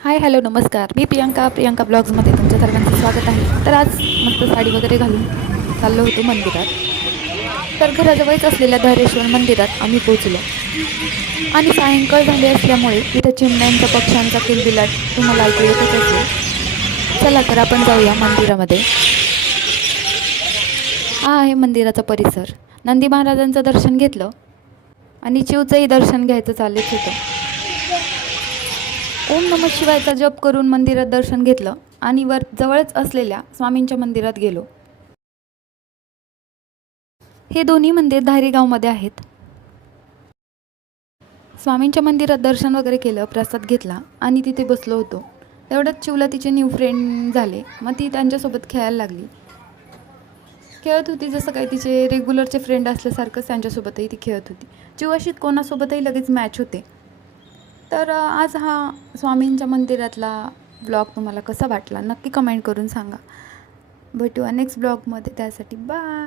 Hi hello नमस्कार. मी प्रियंका ब्लॉग्समध्ये तुमच्या सर्वांचं स्वागत आहे. तर आज मस्त साडी वगैरे घालून चाललो होतो मंदिरात. तर घराजवळच असलेल्या धारेश्वर मंदिरात आम्ही पोहोचलो आणि सायंकाळ झाली असल्यामुळे इथं चिमण्यांचा पक्ष्यांचा किलबिलाट तुम्हाला ऐकू येतच असेल. चला तर आपण जाऊया मंदिरामध्ये. हा आहे मंदिराचा परिसर. नंदी महाराजांचं दर्शन घेतलं आणि चिवचंही दर्शन घ्यायचं चाललेच होतं. ओम नमः शिवायचा जप करून मंदिरात दर्शन घेतलं आणि वर जवळच असलेल्या स्वामींच्या मंदिरात गेलो. हे दोन्ही मंदिर धायरी गावमध्ये आहेत. स्वामींच्या मंदिरात दर्शन वगैरे केलं, प्रसाद घेतला आणि तिथे बसलो होतो. तेवढ्यात चिवला तिचे न्यू फ्रेंड झाले. मग ती त्यांच्यासोबत खेळायला लागली. खेळत होती जसं काही तिचे रेग्युलरचे फ्रेंड असल्यासारखंच त्यांच्यासोबतही ती खेळत होती. चिव अशी कोणासोबतही लगेच मॅच होते. तर आज हा स्वामींच्या मंदिरातला ब्लॉग तुम्हाला कसा वाटला नक्की कमेंट करून सांगा. भेटूया नेक्स्ट ब्लॉगमध्ये. त्यासाठी बाय.